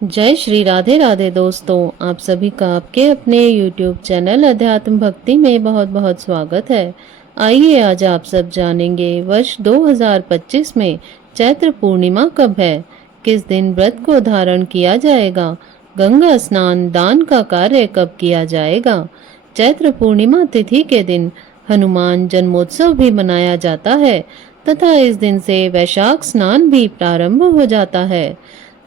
जय श्री राधे राधे दोस्तों, आप सभी का आपके अपने YouTube चैनल अध्यात्म भक्ति में बहुत बहुत स्वागत है। आइए आज आप सब जानेंगे वर्ष 2025 में चैत्र पूर्णिमा कब है, किस दिन व्रत को धारण किया जाएगा, गंगा स्नान दान का कार्य कब किया जाएगा। चैत्र पूर्णिमा तिथि के दिन हनुमान जन्मोत्सव भी मनाया जाता है तथा इस दिन से वैशाख स्नान भी प्रारंभ हो जाता है।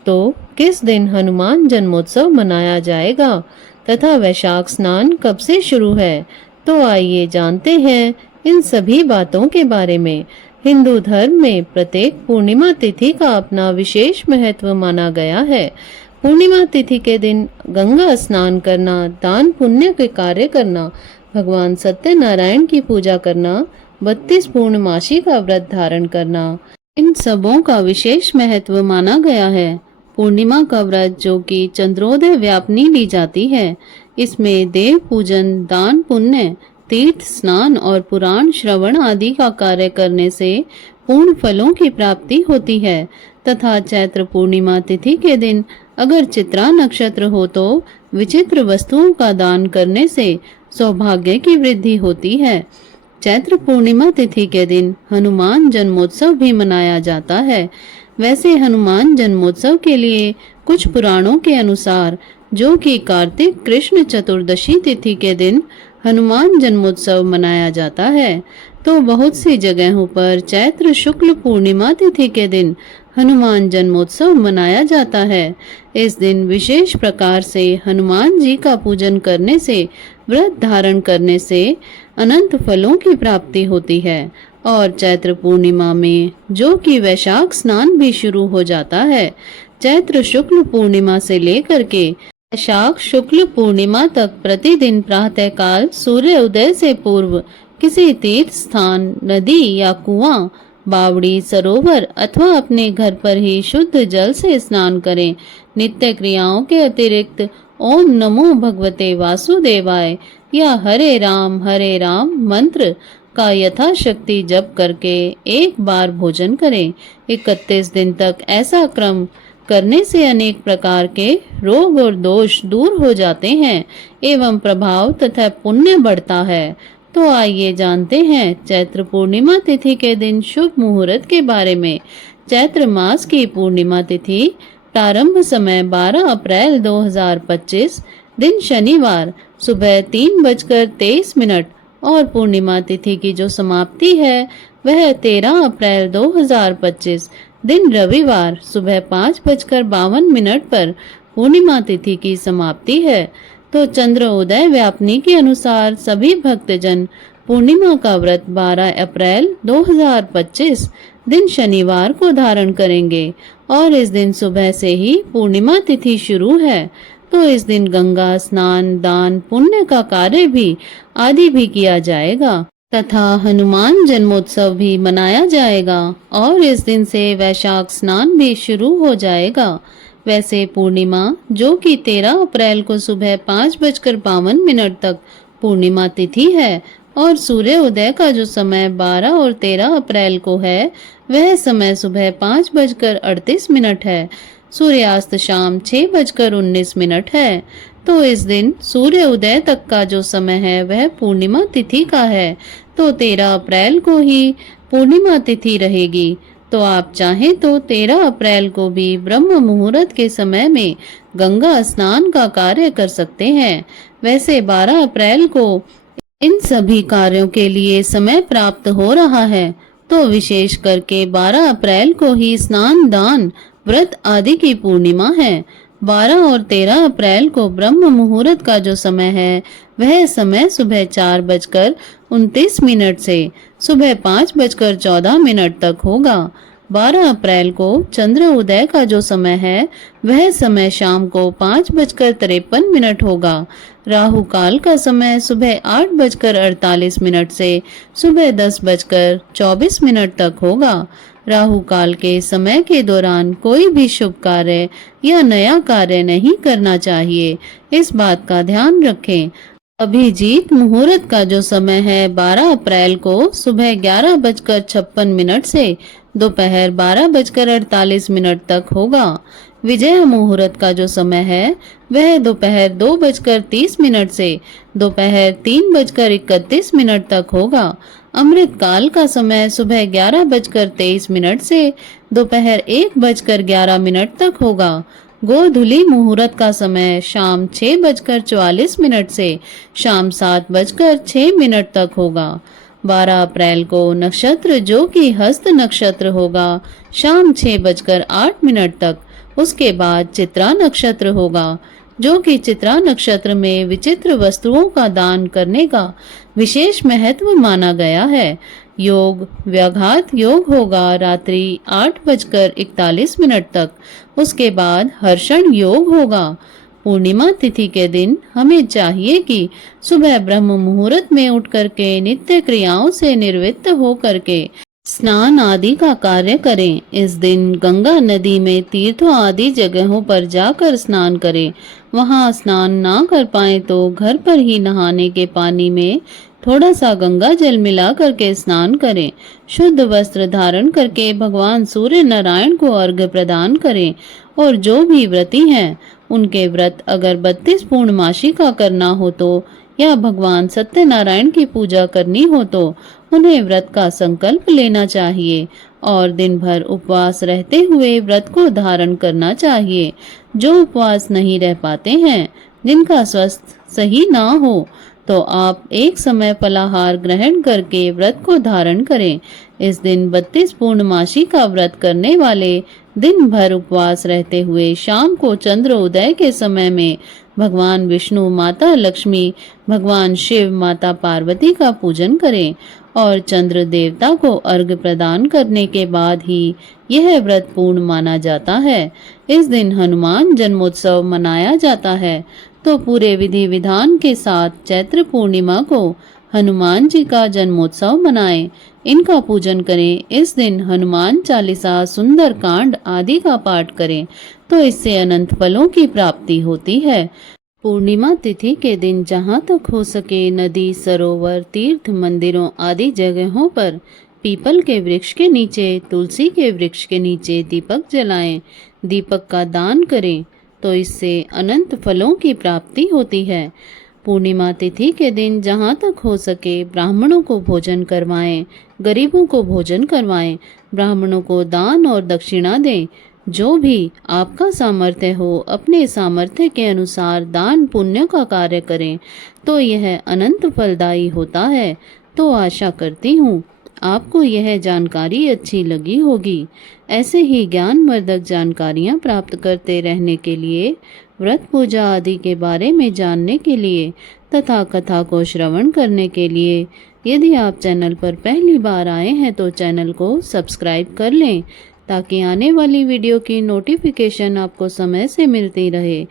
तो किस दिन हनुमान जन्मोत्सव मनाया जाएगा तथा वैशाख स्नान कब से शुरू है, तो आइए जानते हैं इन सभी बातों के बारे में। हिंदू धर्म में प्रत्येक पूर्णिमा तिथि का अपना विशेष महत्व माना गया है। पूर्णिमा तिथि के दिन गंगा स्नान करना, दान पुण्य के कार्य करना, भगवान सत्यनारायण की पूजा करना, 32 पूर्णमासी का व्रत धारण करना, इन सबों का विशेष महत्व माना गया है। पूर्णिमा का व्रत जो कि चंद्रोदय व्यापनी ली जाती है, इसमें देव पूजन, दान पुण्य, तीर्थ स्नान और पुराण श्रवण आदि का कार्य करने से पूर्ण फलों की प्राप्ति होती है तथा चैत्र पूर्णिमा तिथि के दिन अगर चित्रा नक्षत्र हो तो विचित्र वस्तुओं का दान करने से सौभाग्य की वृद्धि होती है। चैत्र पूर्णिमा तिथि के दिन हनुमान जन्मोत्सव भी मनाया जाता है। वैसे हनुमान जन्मोत्सव के लिए कुछ पुराणों के अनुसार जो कि कार्तिक कृष्ण चतुर्दशी तिथि के दिन हनुमान जन्मोत्सव मनाया जाता है, तो बहुत सी जगहों पर चैत्र शुक्ल पूर्णिमा तिथि के दिन हनुमान जन्मोत्सव मनाया जाता है। इस दिन विशेष प्रकार से हनुमान जी का पूजन करने से, व्रत धारण करने से अनंत फलों की प्राप्ति होती है और चैत्र पूर्णिमा में जो कि वैशाख स्नान भी शुरू हो जाता है। चैत्र शुक्ल पूर्णिमा से लेकर के वैशाख शुक्ल पूर्णिमा तक प्रतिदिन प्रातः काल सूर्य उदय से पूर्व किसी तीर्थ स्थान, नदी या कुआं, बावड़ी, सरोवर अथवा अपने घर पर ही शुद्ध जल से स्नान करें। नित्य क्रियाओं के अतिरिक्त ओम नमो भगवते वासुदेवाय या हरे राम मंत्र का यथाशक्ति जप करके एक बार भोजन करें। 31 दिन तक ऐसा क्रम करने से अनेक प्रकार के रोग और दोष दूर हो जाते हैं एवं प्रभाव तथा पुण्य बढ़ता है। तो आइए जानते हैं चैत्र पूर्णिमा तिथि के दिन शुभ मुहूर्त के बारे में। चैत्र मास की पूर्णिमा तिथि प्रारंभ समय 12 अप्रैल 2025 दिन शनिवार सुबह 3:23 और पूर्णिमा तिथि की जो समाप्ति है वह 13 अप्रैल 2025 दिन रविवार सुबह 5:52 पर पूर्णिमा तिथि की समाप्ति है। तो चंद्र उदय व्यापनी के अनुसार सभी भक्तजन पूर्णिमा का व्रत 12 अप्रैल 2025 दिन शनिवार को धारण करेंगे और इस दिन सुबह से ही पूर्णिमा तिथि शुरू है। तो इस दिन गंगा स्नान, दान पुण्य का कार्य भी आदि भी किया जाएगा तथा हनुमान जन्मोत्सव भी मनाया जाएगा और इस दिन से वैशाख स्नान भी शुरू हो जाएगा। वैसे पूर्णिमा जो कि 13 अप्रैल को सुबह 5:52 तक पूर्णिमा तिथि है और सूर्य उदय का जो समय 12 और 13 अप्रैल को है वह समय सुबह 5:38 है। सूर्यास्त शाम 6:19 है। तो इस दिन सूर्य उदय तक का जो समय है वह पूर्णिमा तिथि का है। तो 13 अप्रैल को ही पूर्णिमा तिथि रहेगी। तो आप चाहें तो 13 अप्रैल को भी ब्रह्म मुहूर्त के समय में गंगा स्नान का कार्य कर सकते हैं। वैसे 12 अप्रैल को इन सभी कार्यों के लिए समय प्राप्त हो रहा है, तो विशेष करके 12 अप्रैल को ही स्नान, दान, व्रत आदि की पूर्णिमा है। 12 और 13 अप्रैल को ब्रह्म मुहूर्त का जो समय है वह समय सुबह 4:29 से सुबह 5:14 तक होगा। 12 अप्रैल को चंद्र उदय का जो समय है वह समय शाम को 5:53 होगा। राहु काल का समय सुबह 8:48 से सुबह 10:24 तक होगा। राहु काल के समय के दौरान कोई भी शुभ कार्य या नया कार्य नहीं करना चाहिए, इस बात का ध्यान रखें। अभिजीत मुहूर्त का जो समय है 12 अप्रैल को सुबह 11:56 से दोपहर 12:48 तक होगा। विजय मुहूर्त का जो समय है वह दोपहर 2:30 से दोपहर 3:31 तक होगा। अमृत काल का समय सुबह 11:23 से दोपहर 1:11 तक होगा। गोधूली मुहूर्त का समय शाम 6:44 से शाम 7:06 तक होगा। 12 अप्रैल को नक्षत्र जो कि हस्त नक्षत्र होगा शाम 6:08 तक। उसके बाद चित्रा नक्षत्र होगा जो कि चित्रा नक्षत्र में विचित्र वस्तुओं का दान करने का विशेष महत्व माना गया है। योग व्याघात योग होगा रात्रि 8:41 तक। उसके बाद हर्षण योग होगा। पूर्णिमा तिथि के दिन हमें चाहिए कि सुबह ब्रह्म मुहूर्त में उठ करके नित्य क्रियाओं से निवृत्त हो करके स्नान आदि का कार्य करें। इस दिन गंगा नदी में तीर्थों आदि जगहों पर जाकर स्नान करें। वहां स्नान ना कर पाए तो घर पर ही नहाने के पानी में थोड़ा सा गंगा जल मिला करके स्नान करें। शुद्ध वस्त्र धारण करके भगवान सूर्य नारायण को अर्घ्य प्रदान करें। और जो भी व्रती हैं उनके व्रत अगर 32 पूर्णमासी का करना हो तो या भगवान सत्यनारायण की पूजा करनी हो तो उन्हें व्रत का संकल्प लेना चाहिए और दिन भर उपवास रहते हुए व्रत को धारण करना चाहिए। जो उपवास नहीं रह पाते हैं, जिनका स्वास्थ्य सही ना हो, तो आप एक समय फलाहार ग्रहण करके व्रत को धारण करें। इस दिन 32 पूर्णमासी का व्रत करने वाले दिन भर उपवास रहते हुए शाम को चंद्र उदय के समय में भगवान विष्णु, माता लक्ष्मी, भगवान शिव, माता पार्वती का पूजन करें और चंद्र देवता को अर्घ्य प्रदान करने के बाद ही यह व्रत पूर्ण माना जाता है। इस दिन हनुमान जन्मोत्सव मनाया जाता है, तो पूरे विधि विधान के साथ चैत्र पूर्णिमा को हनुमान जी का जन्मोत्सव मनाएं, इनका पूजन करें। इस दिन हनुमान चालीसा, सुंदर कांड आदि का पाठ करें तो इससे अनंत फलों की प्राप्ति होती है। पूर्णिमा तिथि के दिन जहाँ तक हो सके नदी, सरोवर, तीर्थ, मंदिरों आदि जगहों पर पीपल के वृक्ष के नीचे, तुलसी के वृक्ष के नीचे दीपक जलाएं। दीपक का दान करें तो इससे अनंत फलों की प्राप्ति होती है। पूर्णिमा तिथि के दिन जहाँ तक हो सके ब्राह्मणों को भोजन करवाएं, गरीबों को भोजन करवाएं, ब्राह्मणों को दान और दक्षिणा दें। जो भी आपका सामर्थ्य हो अपने सामर्थ्य के अनुसार दान पुण्य का कार्य करें तो यह अनंत फलदायी होता है। तो आशा करती हूँ आपको यह जानकारी अच्छी लगी होगी। ऐसे ही ज्ञानवर्धक जानकारियाँ प्राप्त करते रहने के लिए, व्रत पूजा आदि के बारे में जानने के लिए तथा कथा को श्रवण करने के लिए यदि आप चैनल पर पहली बार आए हैं तो चैनल को सब्सक्राइब कर लें ताकि आने वाली वीडियो की नोटिफिकेशन आपको समय से मिलती रहे।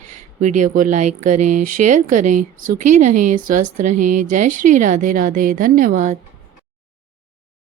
वीडियो को लाइक करें, शेयर करें। सुखी रहें, स्वस्थ रहें। जय श्री राधे राधे। धन्यवाद।